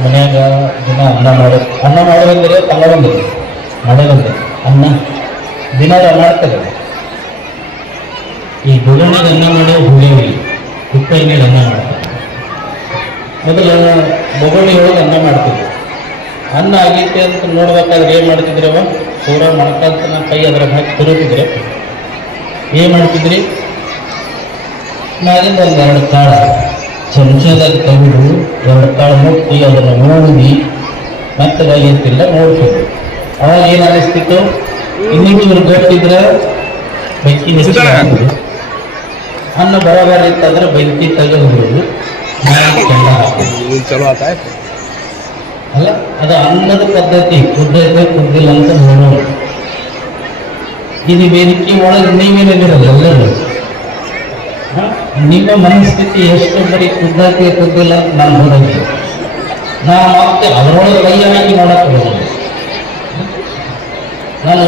ಮನ್ಯಾಗ ದಿನ ಅನ್ನ ಮಾಡುವಂದರೆ ಪಲ್ಲ ಬಂದಿದೆ ಮಳೆ ಬಂದಿದೆ ಅನ್ನ ದಿನ ಮಾಡ್ತಾರೆ. ಈ ಗುಗಣಿಗೆ ಅನ್ನ ಮಾಡೋ ಹುಳಿವಿ ಕುಕ್ಕರ್ ಮೇಲೆ ಅನ್ನ ಮಾಡ್ತಾರೆ. ಮೊದಲು ಬೊಗಣಿ ಒಳಗೆ ಅನ್ನ ಮಾಡ್ತಿದ್ವಿ. ಅನ್ನ ಆಗೈತೆ ಅಂತ ನೋಡ್ಬೇಕಾದ್ರೆ ಏನು ಮಾಡ್ತಿದ್ರಿ ಅವ ಪೂರ ಮೊಣಕಾಲ್ತನ ಕೈ ಅದರ ಹಾಕಿ ತಿರುಗಿದ್ರೆ ಏನು ಮಾಡ್ತಿದ್ರಿ, ಮ್ಯಾಗಿಂದ ಒಂದು 2 ಕಾಳು ಚಮಚದಲ್ಲಿ ತೆಗೆದು 2 ಕಾಳು ಮುಟ್ಟಿ ಅದನ್ನು ಊದಿ ಮೆತ್ತಗಾಗಿರ್ತಿಲ್ಲ ನೋಡ್ತಿದ್ವಿ. ಅವಾಗ ಏನು ಅನಿಸ್ತಿತ್ತು, ಇನ್ನಿಂಚೂರು ಗಟ್ಟಿದ್ರೆ ಬೆಂಕಿ ಹೆಚ್ಚು, ಅನ್ನ ಬರಬಾರ ಇತ್ತಂದ್ರೆ ಬೆಂಕಿ ತೆಗೆದು ಅಲ್ಲ. ಅದು ಅನ್ನದ ಪದ್ಧತಿ, ಕುದ್ದೈತೆ ಕುದ್ದಿಲ್ಲ ಅಂತ ನೋಡೋಣ. ಇದು ವೇದಿಕೆ ಒಳಗೆ ನೀವೇನಿರಲ್ಲ ಎಲ್ಲರೂ ನಿಮ್ಮ ಮನಸ್ಥಿತಿ ಎಷ್ಟು ಬರೀ ಕುದ್ದೈತೆ ಕುದ್ದಿಲ್ಲ ಅಂತ ನಾನು ನೋಡೋದು. ನಾ ಮತ್ತೆ ಅದರೊಳಗೆ ಕೈಯಾಗಿ ನೋಡಕ್ಕೆ ಹೋಗೋದು. ನಾನು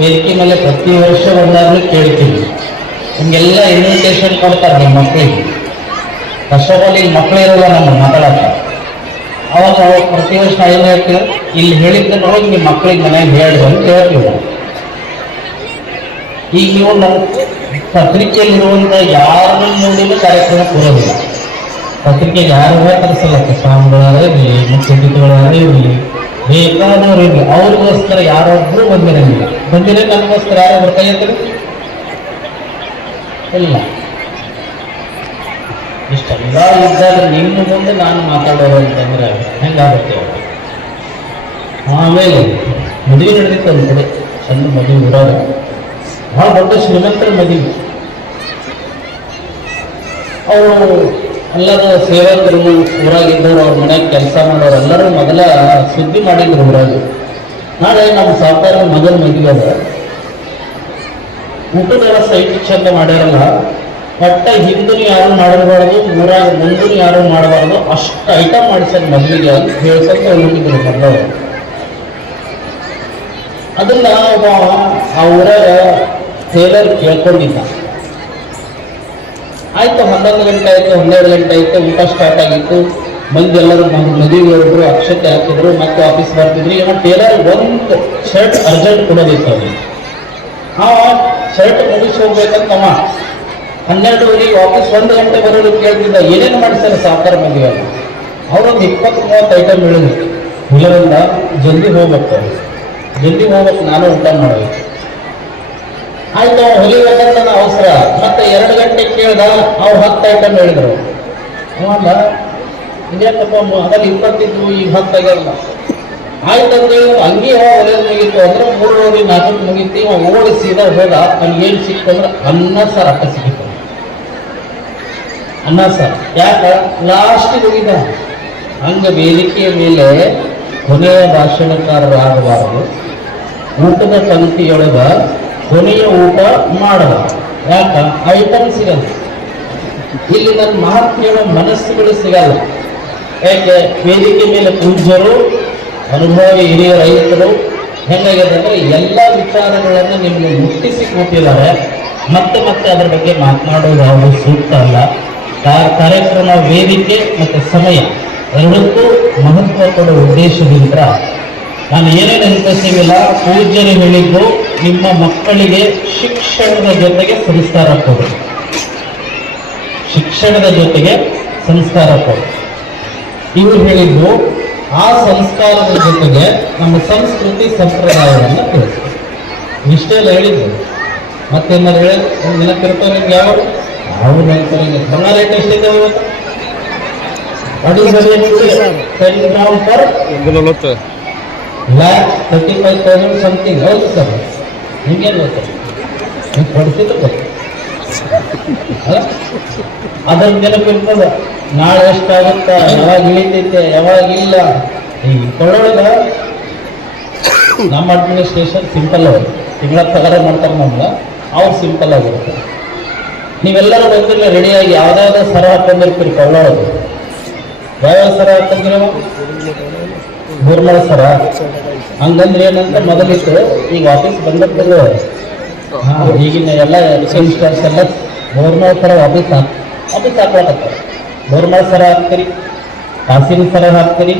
ವೇದಿಕೆ ಮೇಲೆ ಪ್ರತಿ ವರ್ಷ ಬಂದಾಗಲೂ ಕೇಳ್ತೀನಿ, ನಿಮಗೆಲ್ಲ ಇನ್ವಿಟೇಷನ್ ಕೊಡ್ತಾರೆ ನಿಮ್ಮ ಮಕ್ಕಳಿಗೆ. ಫಸ್ಟ್ ಆಫ್ ಆಲ್ ಇಲ್ಲಿ ಮಕ್ಕಳು ಇರೋಲ್ಲ ನಮ್ಮ ಮಾತಾಡಕ್ಕೆ. ಅವಾಗ ಪ್ರತಿ ವರ್ಷ ಏನು ಹೇಳ್ತೀವಿ, ಇಲ್ಲಿ ಹೇಳಿದ್ದ ನೋಡಿ ನಿಮ್ಮ ಮಕ್ಕಳಿಗೆ ಮನೆಯಾಗ ಹೇಳಿ ಅಂತ ಹೇಳ್ತೀವಿ. ಈಗ ನೀವು ನಮ್ಮ ಪತ್ರಿಕೆಯಲ್ಲಿರುವಂಥ ಯಾರನ್ನು ನೋಡಿದ್ರು ಕಾರ್ಯಕ್ರಮ ಕೊಡೋದಿಲ್ಲ. ಪತ್ರಿಕೆಗೆ ಯಾರು ಕರೆಸಲ್ಲ, ಸ್ವಾಮಿಗಳಾರೇ ಇರಲಿ, ಮುಖ್ಯ ಅತಿಥಿಗಳಾರೇ ಇರಲಿ, ಬೇಕಾದವರು ಇರಲಿ, ಅವ್ರಿಗೋಸ್ಕರ ಯಾರೊಬ್ಬರು ಬಂದಿರಂಗಿಲ್ಲ. ಬಂದಿರೇ ನಮಗೋಸ್ಕರ ಯಾರೊಬ್ರು ಕೈ ಎತ್ತರಿ ಇಲ್ಲ. ಇಷ್ಟೆಲ್ಲ ಇದ್ದಾಗ ನಿಮ್ಮ ಮುಂದೆ ನಾನು ಮಾತಾಡೋರು ಅಂತಂದ್ರೆ ಹೆಂಗಾಗುತ್ತೆ. ಆಮೇಲೆ ಮದುವೆ ನಡೆದಿತ್ತು ಒಂದು ಕಡೆ, ಸಣ್ಣ ಮದುವೆ ಊರಾಗ, ಭಾಳ ದೊಡ್ಡ ಶ್ರೀಮಂತರ ಮದುವೆ. ಅವರು ಎಲ್ಲರೂ ಸೇವಕರು ಊರಾಗಿದ್ದವರು, ಅವ್ರ ಮನೆಯಾಗ ಕೆಲಸ ಮಾಡೋರು ಎಲ್ಲರೂ ಮೊದಲ ಸುದ್ದಿ ಮಾಡಿದ್ರು ಊರಾಗ, ನಾಳೆ ನಮ್ಮ ಸಾವುಕಾರ ಮಗನ ಮದುವೆ ಅದ, ಊಟದೆಲ್ಲ ಸೈಟ್ ಚಂದ ಮಾಡ್ಯಾರಲ್ಲ, ಒಟ್ಟ ಹಿಂದೂ ಯಾರು ಮಾಡಬಾರ್ದು, ಊರಾಗ ಮುಂದೂ ಯಾರು ಮಾಡಬಾರ್ದು, ಅಷ್ಟು ಐಟಮ್ ಮಾಡಿಸ್ಯಾರ ಮದುವೆಗೆ ಅಂತ ಹೇಳ್ಸಂತ ಹೋಗಿದ್ರು ಮೊದಲು. ಅದನ್ನ ಆ ಊರಾಗ ಟೇಲರ್ ಕೇಳ್ಕೊಂಡಿದ್ದ. ಆಯ್ತು, 11 ಗಂಟೆ ಆಯ್ತು, 12 ಗಂಟೆ ಆಯ್ತು, ಊಟ ಸ್ಟಾರ್ಟ್ ಆಗಿತ್ತು. ಮಂದಿ ಎಲ್ಲರೂ ಮದುವೆ ಹೊರಟರು, ಅಕ್ಷತೆ ಹಾಕಿದ್ರು, ಮತ್ತೆ ಆಫೀಸ್ ಬರ್ತಿದ್ರು. ಏನೋ ಟೇಲರ್ ಒಂದು ಶರ್ಟ್ ಅರ್ಜೆಂಟ್ ಕೊಡೋದಿತ್ತು ಅವ್ರಿಗೆ. ಆ ಶರ್ಟ್ ಮುಗಿಸಿ ಹೋಗ್ಬೇಕಂತ 12 ಆಫೀಸ್ 1 ಗಂಟೆ ಬರೋದು ಕೇಳ್ತಿದ್ದ. ಏನೇನು ಮಾಡಿಸ್ತಾರೆ ಸಾವುಕಾರ ಮದುವೆ? ಅವರೊಂದು 20-30 ಐಟಮ್ ಹೇಳಿದ್ರು. ಇಲ್ಲವಲ್ಲ, ಜಲ್ದಿ ಹೋಗ್ಬೇಕು, ನಾನು ಊಟ ಮಾಡಬೇಕು. ಆಯ್ತು, ಹೊಲಿಬೇಕಂತ ನನ್ನ ಅವಸರ. ಮತ್ತೆ 2 ಗಂಟೆ ಕೇಳ್ದ, ಅವ್ರು 10 ಐಟಮ್ ಹೇಳಿದ್ರು. ಅವಾಗ ಇದೇನಪ್ಪ, ಅದ್ರಲ್ಲಿ 20 ಇದ್ವು, ಈಗ 10 ಆಗ್ಯಾರಲ್ಲ. ಆಯ್ತಂದ್ರೆ ಹಂಗೆ ಹೊಲಿಯೋದು ಮುಗೀತು ಅಂದ್ರೆ 3-4 ಮುಗೀತು. ಇವ ಓಡಿ ಸೀದಾ ಹೋದ. ಅಲ್ಲಿ ಏನು ಸಿಕ್ತು ಅಂದ್ರೆ ಅನ್ನ ಸಾರು ಅಕ್ಕ ಸಿಕ್ಕಿತ್ತು. ಅನ್ನ ಸಾರು ಯಾಕ ಲಾಸ್ಟಿಗೆ ಹೋಗಿದ್ದ. ಹಂಗ ವೇದಿಕೆಯ ಮೇಲೆ ಕೊನೆಯ ಭಾಷಣಕಾರರಾಗಬಾರದು, ಊಟದ ಪಂಕ್ತಿಯೊಳಗ ಕೊನೆಯ ಊಟ ಮಾಡಬಾರದು. ಯಾಕ ಐಟಮ್ ಸಿಗಲ್ಲ. ಇಲ್ಲಿ ನನ್ನ ಮಾತು ಕೇಳೋ ಮನಸ್ಸುಗಳು ಸಿಗಲ್ಲ. ಯಾಕೆ ವೇದಿಕೆ ಮೇಲೆ ಪೂಜ್ಯರು, ಅನುಭವಿ ಹಿರಿಯ ರೈತರು ಹೆಂಗಾಗಿದೆ ಅಂದ್ರೆ ಎಲ್ಲ ವಿಚಾರಗಳನ್ನು ನಿಮಗೆ ಮುಟ್ಟಿಸಿ ಕೂತಿದ್ದಾರೆ. ಮತ್ತೆ ಅದ್ರ ಬಗ್ಗೆ ಮಾತನಾಡೋದು ಯಾವುದು ಸೂಕ್ತ ಅಲ್ಲ. ಕಾರ್ಯಕ್ರಮ ವೇದಿಕೆ ಮತ್ತು ಸಮಯ ಎರಡಕ್ಕೂ ಮಹತ್ವ ಕೊಡುವ ಉದ್ದೇಶದಿಂದ ನಾನು ಏನೇನು ಅನ್ಕೋತೀವಿಲ್ಲ, ಪೂಜ್ಯರು ಹೇಳಿದ್ದು ನಿಮ್ಮ ಮಕ್ಕಳಿಗೆ ಶಿಕ್ಷಣದ ಜೊತೆಗೆ ಸಂಸ್ಕಾರ ಕೊಡು, ಶಿಕ್ಷಣದ ಜೊತೆಗೆ ಸಂಸ್ಕಾರ ಕೊಡು. ಇವರು ಹೇಳಿದ್ದು ಆ ಸಂಸ್ಕಾರದ ಜೊತೆಗೆ ನಮ್ಮ ಸಂಸ್ಕೃತಿ ಸಂಪ್ರದಾಯವನ್ನು ತಿಳಿಸಿ. ಇಷ್ಟೆಲ್ಲ ಹೇಳಿದ್ದು. ಮತ್ತೇನಾದ್ರು ಹೇಳಿ ನೆನಪಿರ್ತಾರೆ ನಿಮ್ಗೆ? ಯಾವಾಗ ಅವ್ರು ನೆನಪು ಬಂಗಾರ ರೇಟ್ ಎಷ್ಟಿದೆ ಇವತ್ತು? $35,000 ಸಮಥಿಂಗ್. ಹೌದು ಸರ್, ನಿಮ್ಗೇನು ಗೊತ್ತು? ನೀವು ಕೊಡ್ತಿದ್ರು ಗೊತ್ತು. ಅದ್ರ ನೆನಪಿರ್ತದ. ನಾಳೆ ಎಷ್ಟಾಗುತ್ತ, ಯಾವಾಗ ಇಳಿತೈತೆ, ಯಾವಾಗ ಇಲ್ಲ. ಈ ಕೊಡೋಳಗ ನಮ್ಮ ಅಡ್ಮಿನಿಸ್ಟ್ರೇಷನ್ ಸಿಂಪಲ್ ಅವರು ತಿಂಗಳ ಪಗಾರ ಮಾಡ್ತಾರೆ ನಮ್ಗೆ. ಅವ್ರು ಸಿಂಪಲ್ ಆಗಿರುತ್ತೆ. ನೀವೆಲ್ಲರೂ ಬಂದಿಲ್ಲ ರೆಡಿಯಾಗಿ ಯಾವ್ದಾವ್ದು ಸರ ಹಾಕೊಂಡಿರ್ತೀರಿ ಕೊಳ್ಳೋಳದು. ಯಾವ್ಯಾವ ಸರ ಹಾಕೊಂಡಿರೋ? ಊರ್ಮಳ ಸರ. ಹಂಗಂದ್ರೆ ಏನಂತ ಮೊದಲಿತ್ತು, ಈಗ ಆಫೀಸ್ ಬಂದದ್ದು ಈಗಿನ ಎಲ್ಲ ಸೆಮಿಸ್ಟರ್ಸ್ ಎಲ್ಲ ಊರ್ಮಳ ಸರ ವಾಪಸ್ ಹಾಕ್ಲಾಕತ್ತಾರೆ. ಬೋರ್ಮಳ ಸರ ಹಾಕ್ತೀರಿ, ಕಾಸಿನ ಸರ ಹಾಕ್ತೀರಿ,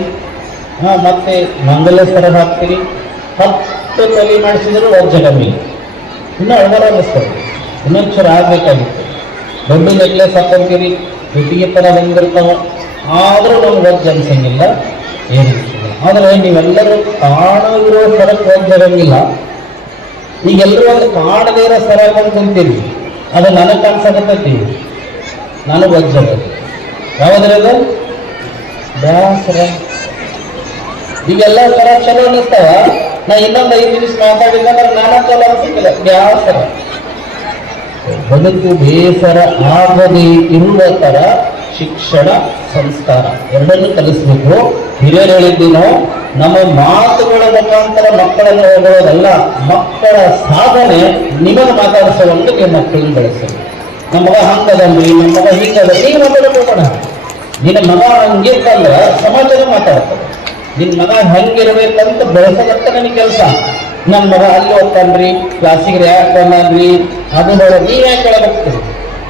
ಮತ್ತೆ ಮಂಗಲ ಸರ ಹಾಕ್ತೀರಿ, 10 ತೊಲಿ ಮಾಡಿಸಿದ್ರು ವಜ್ಜಗಮ್ಮಿ, ಇನ್ನೂ ಅಳಬರ ಅನ್ನಿಸ್ತದೆ, ಇನ್ನೊಂಚೂರ ಆಗಬೇಕಾಗಿತ್ತು. ದೊಡ್ಡ ನೆಕ್ಲೆಸ್ ಹಾಕೊಂತೀರಿ, ಜೊತೆಗೆ ಥರ ಬಂದಿರ್ತಾವ, ಆದರೂ ನಮ್ಗೆ ವಜ್ಜ ಅನ್ಸಂಗಿಲ್ಲ, ಏನಿಲ್ಲ. ಆದರೆ ನೀವೆಲ್ಲರೂ ಕಾಣದಿರೋ ಸರಕ್ಕೆ ವಜ್ಜರಂಗಿಲ್ಲ. ಈಗೆಲ್ಲರೂ ಒಂದು ಕಾಣದೇ ಇರೋ ಸರ ಹಾಕೊಂಡು ಕುಂತೀರಿ, ಅದು ನನಗೆ ಕಾಣಿಸಕತ್ತೈತಿ, ನನಗೆ ವಜ್ಜದ. ಯಾವುದ್ರದು ಬ್ಯಾಸರ. ಈಗೆಲ್ಲ ಸರ ಚಲೋ ಅನ್ನಿಸ್ತಾವ, ನಾ ಇನ್ನೊಂದು 5 ನಿಮಿಷ ಮಾತಾಡಿದ್ರೆ ನಾನಾ ಚಲೋ ಅನ್ಸಿಕ್ಕಿಲ್ಲ, ಬ್ಯಾಸರ. ಬದುಕು ಬೇಸರ ಆಗದೇ ಇರುವ ತರ ಶಿಕ್ಷಣ ಸಂಸ್ಕಾರ ಎರಡನ್ನು ಕಲಿಸ್ಬೇಕು. ಹಿರಿಯರು ಹೇಳಿದ್ದೀನೋ, ನಮ್ಮ ಮಾತುಗಳ ಮುಖಾಂತರ ಮಕ್ಕಳನ್ನು ಹೋಗೋದಲ್ಲ, ಮಕ್ಕಳ ಸಾಧನೆ ನಿಮಗೆ ಮಾತಾಡಿಸುವಂತೆ ನೀವು ಮಕ್ಕಳನ್ನು ಬೆಳೆಸಬೇಕು. ನಮ್ಮ ಮಗ ಹಂಗದಲ್ರಿ, ನಮ್ಮ ಮಗ ಹಿಂಗದ, ನೀವು ಮಾತಾಡೋಣ. ನಿನ್ನ ಮಗ ಹಂಗಿರ್ತಂದ್ರ ಸಮಾಜದ ಮಾತಾಡ್ತಾರೆ. ನಿನ್ನ ಮಗ ಹೆಂಗಿರ್ಬೇಕಂತ ಬೆಳೆಸೋದಂತ ನನಗೆ ಕೆಲಸ. ನನ್ನ ಮಗ ಅಲ್ಲಿ ಹೋಗ್ತಾನ್ರಿ, ಕ್ಲಾಸಿಗೆ ಯಾಕೆ ಬಂದಾನ್ರಿ, ಅದು ನೀವ್ ಯಾಕೆ ಕೇಳಬೇಕು.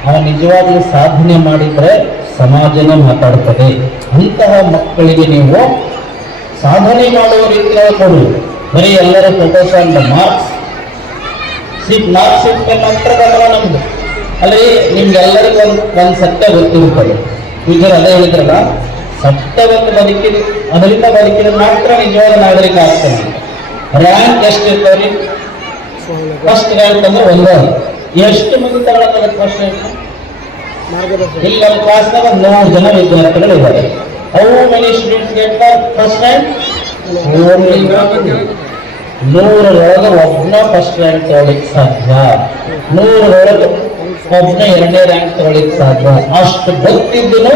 ಅವ ನಿಜವಾಗ್ಲೂ ಸಾಧನೆ ಮಾಡಿದ್ರೆ ಸಮಾಜನೇ ಮಾತಾಡ್ತದೆ. ಅಂತಹ ಮಕ್ಕಳಿಗೆ ನೀವು ಸಾಧನೆ ಮಾಡುವ ರೀತಿಯಲ್ಲಿ ಕೊಡು. ಬರೀ ಎಲ್ಲರ ಫೋಟೋಸ್ ಅಂಡ್ ಮಾರ್ಕ್ಸ್ ನಂತರ ಬಂದ್ರ ನಮ್ದು ಅಲ್ಲಿ ನಿಮ್ಗೆಲ್ಲರಿಗೂ ಒಂದು ಸತ್ಯ ಗೊತ್ತಿರುತ್ತದೆ. ಟೀಚರ್ ಅದೇ ಹೇಳಿದ್ರಲ್ಲ, ಸತ್ಯವನ್ನು ಬದುಕಿದ ಅದರಿಂದ ಬದುಕಿದ ಮಾತ್ರ ನಿಜವಾದ ನಾಗರಿಕ ಆಗ್ತಾನೆ. ರ್ಯಾಂಕ್ ಎಷ್ಟು ಇರ್ತಾವ್ರಿ? ಫಸ್ಟ್ ರ್ಯಾಂಕ್ ಅಂದ್ರೆ 1. ಎಷ್ಟು ಮಂದಿ ತಗೊಳತ್ತದ ಫಸ್ಟ್ ರ್ಯಾಂಕ್? ಇಲ್ಲಿ ನಮ್ಮ ಕ್ಲಾಸ್ನಾಗ 100 ಜನ ವಿದ್ಯಾರ್ಥಿಗಳು ಇದ್ದಾರೆ. How many students get first rank? 100ರೊಳಗೆ ಒಬ್ಬನ ಫಸ್ಟ್ ರ್ಯಾಂಕ್ ತಗೊಳ್ಳಿಕ್ಕೆ ಸಾಧ್ಯ, 100ರೊಳಗೆ ಒಬ್ಬನ 2ನೇ ರ್ಯಾಂಕ್ ತಗೊಳ್ಳಿಕ್ಕೆ ಸಾಧ್ಯ. ಅಷ್ಟು ಗೊತ್ತಿದ್ದು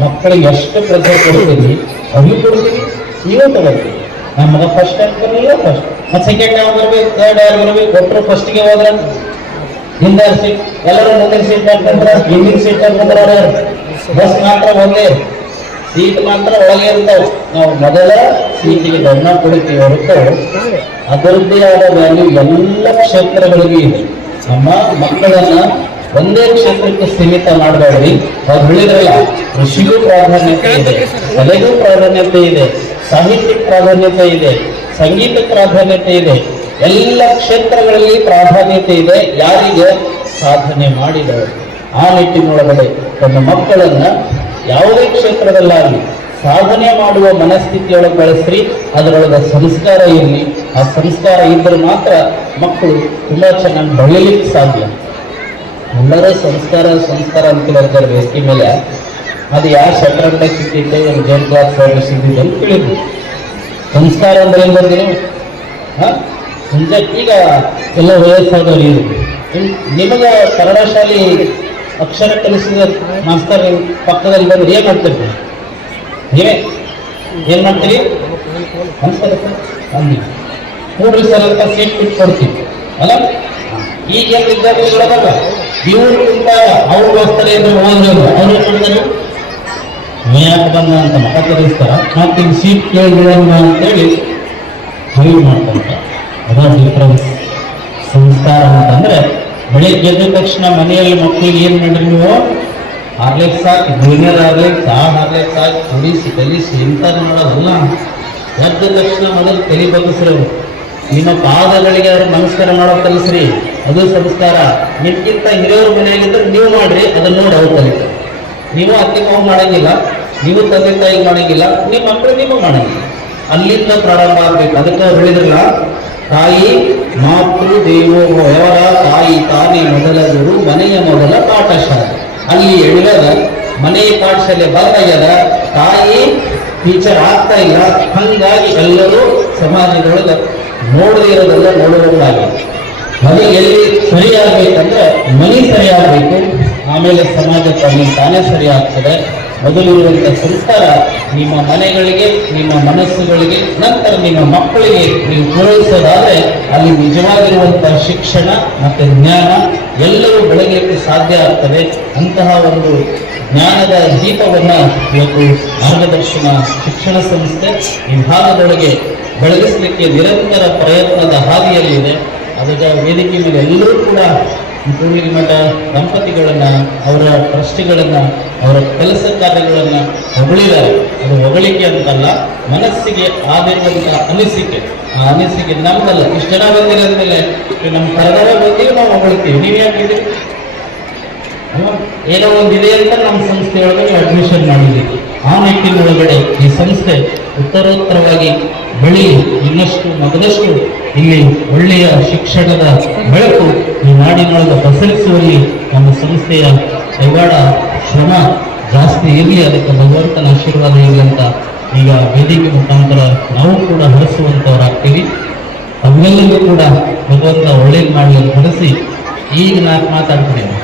ಮಕ್ಕಳಿಗೆ ಎಷ್ಟು ಪ್ರೆಸರ್ ಕೊಡ್ತೀವಿ, ಅವು ಕೊಡ್ತೀವಿ, ನೀವು ತಗೊಳ್ತೀವಿ. ನಮ್ಮ ಮಗ ಫಸ್ಟ್ ರ್ಯಾಂಕ್ ಬರಲಿಲ್ಲ, ಫಸ್ಟ್ ಮತ್ತೆ ಸೆಕೆಂಡ್ ಯಾವ ಬರ್ಬೇಕು, ಥರ್ಡ್ ಯಾರು ಬರ್ಬೇಕು, ಒಟ್ಟರು ಫಸ್ಟ್ಗೆ ಹೋದ್ರ ಹಿಂದೆ ಸೀಟ್, ಎಲ್ಲರೂ ಮುಂದಿನ ಸೀಟ್ ಹಾಕಂದ್ರ ಹಿಂದಿನ ಸೀಟ್ ಹಾಕಂದ್ರ ಬಸ್ ಮಾತ್ರ ಒಂದೇ ಸೀಟ್ ಮಾತ್ರ ಒಳಗೆ ಇರ್ತಾವೆ. ನಾವು ಮೊದಲ ಸೀಟಿಗೆ ಗಮನ ಕೊಡ್ತೀವಿ ಹೊರತು ಅದರದ್ದೇ ಆದ ವ್ಯಾಲ್ಯೂ ಎಲ್ಲ ಕ್ಷೇತ್ರಗಳಿಗೂ ಇದೆ. ನಮ್ಮ ಮಕ್ಕಳನ್ನ ಒಂದೇ ಕ್ಷೇತ್ರಕ್ಕೆ ಸೀಮಿತ ಮಾಡಬೇಡ್ರಿ. ಅವ್ರು ಹೇಳಿದ್ರಲ್ಲ, ಕೃಷಿಗೂ ಪ್ರಾಧಾನ್ಯತೆ ಇದೆ, ಕಲೆಗೂ ಪ್ರಾಧಾನ್ಯತೆ ಇದೆ, ಸಾಹಿತ್ಯಕ್ಕೆ ಪ್ರಾಧಾನ್ಯತೆ ಇದೆ, ಸಂಗೀತಕ್ಕೆ ಪ್ರಾಧಾನ್ಯತೆ ಇದೆ, ಎಲ್ಲ ಕ್ಷೇತ್ರಗಳಲ್ಲಿ ಪ್ರಾಧಾನ್ಯತೆ ಇದೆ. ಯಾರಿಗೆ? ಸಾಧನೆ ಮಾಡಿದವರು. ಆ ನಿಟ್ಟಿನೊಳಗಡೆ ತಮ್ಮ ಮಕ್ಕಳನ್ನ ಯಾವುದೇ ಕ್ಷೇತ್ರದಲ್ಲಾಗಲಿ ಸಾಧನೆ ಮಾಡುವ ಮನಸ್ಥಿತಿಯೊಳಗೆ ಬೆಳೆಸ್ರಿ. ಅದರೊಳಗೆ ಸಂಸ್ಕಾರ ಇರಲಿ. ಆ ಸಂಸ್ಕಾರ ಇದ್ದರೆ ಮಾತ್ರ ಮಕ್ಕಳು ತುಂಬಾ ಚೆನ್ನಾಗಿ ಬೆಳೆಯಲಿಕ್ಕೆ ಸಾಧ್ಯ. ಎಲ್ಲರೂ ಸಂಸ್ಕಾರ ಅಂತಿದ್ದಾರೆ ವೇದಿಕೆ ಮೇಲೆ. ಅದು ಯಾವ ಶಟರಂಡ ಸಿಕ್ಕಿದ್ದೆ, ಒಂದು ಜೈನ್ ಕ್ಲಾಸ್ ಸಿಕ್ಕಿದ್ದೆ ಅಂತ ತಿಳಿದ್ರು. ಸಂಸ್ಕಾರ ಅಂದ್ರೆ ಏನ್ ಬಂದಿರಿ? ಮುಂಚೆ ಈಗ ಎಲ್ಲ ವಯಸ್ಸಾದವರು ಇರು. ನಿಮಗೆ ಕನ್ನಡ ಶಾಲೆ ಅಕ್ಷರ ಕಲಿಸಿದ ಮಾಸ್ತರ್ ಪಕ್ಕದಲ್ಲಿ ಬಂದ್ರೆ ಏನ್ ಮಾಡ್ತಿರ್ತೀವಿ? ಏನ್ ಮಾಡ್ತೀರಿ? ನಮಸ್ಕಾರ ಸರ್, ನೋಡ್ರಿ ಸರ್ ಅಂತ ಸೀಟ್ ಬಿಟ್ಟು ಕೊಡ್ತೀವಿ ಅಲ್ಲ. ಈಗ ಏನ್ ವಿದ್ಯಾರ್ಥಿಗಳಾಗ ಇವರು ಕುಂತಾಗ ಅವ್ರು ಹೋಗ್ತಾರೆ ಅಂದ್ರೆ ಹೋದ್ರೆ ಅವ್ರು ಏನ್ ಮಾಡ್ತಾರೆ? ಯಾಕೆ ಬಂದ ಅಂತ ಮತ ತರಿಸ್ತಾರ, ಮತ್ತೆ ಸೀಟ್ ಕೇಳಿಬಿಡೋಣ ಅಂತೇಳಿ ಹರಿವು ಮಾಡ್ತಾರೆ. ಅದ ಡಿಫ್ರೆನ್ಸ್. ಸಂಸ್ಕಾರ ಅಂತಂದ್ರೆ ಬೆಳಿಗ್ಗೆ ಎದ್ದ ತಕ್ಷಣ ಮನೆಯಲ್ಲಿ ಮಕ್ಕಳಿಗೆ ಏನ್ ಮಾಡ್ರಿ ನೀವು? ಹಾರ್ಲಿಕ್ಸ್ ಸಾಕು, ಜೂನಿಯರ್ ಹಾರ್ಲಿಕ್ಸ್, ಹಾರ್ಲಿಕ್ಸ್ ಸಾಕು, ಕುಡಿಸಿ ಕಲಿಸಿ ಇಂಥದ್ದು ಮಾಡೋದಲ್ಲ. ಎದ್ದ ತಕ್ಷಣ ಮೊದಲು ತಲೆ ಬಗ್ಗಿಸ್ರಿ. ನಿಮ್ಮ ಪಾದಗಳಿಗೆ ಅವ್ರು ನಮಸ್ಕಾರ ಮಾಡೋದು ಕಲಿಸ್ರಿ, ಅದು ಸಂಸ್ಕಾರ. ನಿಮ್ಗಿಂತ ಹಿರಿಯವ್ರ ಮನೆಯಾಗಿದ್ರೆ ನೀವು ಮಾಡ್ರಿ, ಅದನ್ನ ನೋಡಿ ಅವ್ರು ಕಲಿತಾರೆ. ನೀವು ಅತ್ತೆ ಮಾವು ಮಾಡಂಗಿಲ್ಲ, ನೀವು ತಂದೆ ತಾಯಿಗೆ ಮಾಡಂಗಿಲ್ಲ, ನಿಮ್ಮ ಮಕ್ಕಳು ನಿಮಗೆ ಮಾಡಂಗಿಲ್ಲ. ಅಲ್ಲಿಂದ ಪ್ರಾರಂಭ ಆಗ್ಬೇಕು. ಅದಕ್ಕೆ ಅವ್ರು ಹೇಳಿದ್ರಲ್ಲ, ತಾಯಿ ಮಾತೃ ದೇವೋ ಯಾವಾಗ ತಾಯಿ ತಾನೇ ಮೊದಲ ಗುರು, ಮನೆಯ ಮೊದಲ ಪಾಠಶಾಲೆ. ಅಲ್ಲಿ ಎಳೆದ ಮನೆಯ ಪಾಠಶಾಲೆ ಬದಲಾಗ್ಯದ, ತಾಯಿ ಟೀಚರ್ ಆಗ್ತಾ ಇಲ್ಲ. ಹಂಗಾಗಿ ಎಲ್ಲರೂ ಸಮಾಜದೊಳಗೆ ನೋಡದೇ ಇರೋದೆಲ್ಲ ನೋಡುವಂತಾಗಿದೆ. ಮನೆ ಎಲ್ಲಿ ಸರಿಯಾಗಬೇಕಂದ್ರೆ ಮನೆ ಸರಿಯಾಗಬೇಕು, ಆಮೇಲೆ ಸಮಾಜ ತಾನೇ ಸರಿಯಾಗ್ತದೆ. ಮೊದಲಿರುವಂಥ ಸಂಸ್ಕಾರ ನಿಮ್ಮ ಮನೆಗಳಿಗೆ, ನಿಮ್ಮ ಮನಸ್ಸುಗಳಿಗೆ, ನಂತರ ನಿಮ್ಮ ಮಕ್ಕಳಿಗೆ ನೀವು ಪೂರೈಸೋದಾದ್ರೆ ಅಲ್ಲಿ ನಿಜವಾಗಿರುವಂಥ ಶಿಕ್ಷಣ ಮತ್ತು ಜ್ಞಾನ ಎಲ್ಲರೂ ಬೆಳಗಲಿಕ್ಕೆ ಸಾಧ್ಯ ಆಗ್ತದೆ. ಅಂತಹ ಒಂದು ಜ್ಞಾನದ ದೀಪವನ್ನು ಇವತ್ತು ಮಾರ್ಗದರ್ಶನ ಶಿಕ್ಷಣ ಸಂಸ್ಥೆ ಈ ಭಾಗದೊಳಗೆ ಬೆಳಗಿಸಲಿಕ್ಕೆ ನಿರಂತರ ಪ್ರಯತ್ನದ ಹಾದಿಯಲ್ಲಿದೆ. ಅದರ ವೇದಿಕೆ ಮೇಲೆ ಎಲ್ಲರೂ ಕೂಡ ಕೂಡ್ಲಿಗಿ ಮಠ ದಂಪತಿಗಳನ್ನ, ಅವರ ಟ್ರಸ್ಟಿಗಳನ್ನ, ಅವರ ಕೆಲಸ ಕಾರ್ಯಗಳನ್ನ ಹೊಗಳಿದ್ದಾರೆ. ಅದು ಹೊಗಳಿಕೆ ಅಂತಲ್ಲ, ಮನಸ್ಸಿಗೆ ಆಗಿರುವಂತಹ ಅನಿಸಿಕೆ. ಆ ಅನಿಸಿಕೆ ನಮ್ದಲ್ಲ. ಇಷ್ಟು ಜನ ಬಂದಿರೋದ್ಮೇಲೆ ನಮ್ಮ ಕನ್ನಡ ಬಂದಿವಿ, ನಾವು ಹೊಗಳ್ತೀವಿ. ನೀವ್ ಯಾಕಿದ್ರಿ? ಏನೋ ಒಂದಿದೆ ಅಂತ ನಮ್ಮ ಸಂಸ್ಥೆಯೊಳಗೆ ಅಡ್ಮಿಷನ್ ಮಾಡಿದ್ದೀವಿ. ಆ ನಿಟ್ಟಿನೊಳಗಡೆ ಈ ಸಂಸ್ಥೆ ಉತ್ತರೋತ್ತರವಾಗಿ ಬೆಳೆಯಿ, ಇನ್ನಷ್ಟು ಮಗದಷ್ಟು ಇಲ್ಲಿ ಒಳ್ಳೆಯ ಶಿಕ್ಷಣದ ಬೆಳಕು ಈ ನಾಡಿನೊಳಗೆ ಪಸರಿಸುವಲ್ಲಿ ನಮ್ಮ ಸಂಸ್ಥೆಯ ಕೈವಾಡ ಶ್ರಮ ಜಾಸ್ತಿ ಇರಲಿ, ಅದಕ್ಕೆ ಭಗವಂತನ ಆಶೀರ್ವಾದ ಇರಲಿ ಅಂತ ಈಗ ವೇದಿಕೆ ಮುಖಾಂತರ ನಾವು ಕೂಡ ಹರಿಸುವಂತವರಾಗ್ತೀವಿ. ಅವೆಲ್ಲರಿಗೂ ಕೂಡ ಭಗವಂತ ಒಳ್ಳೇದು ಮಾಡಲಿ ಅಂತ ಹರಿಸಿ ಈಗ ನಾನು ಮಾತಾಡ್ತೀನಿ.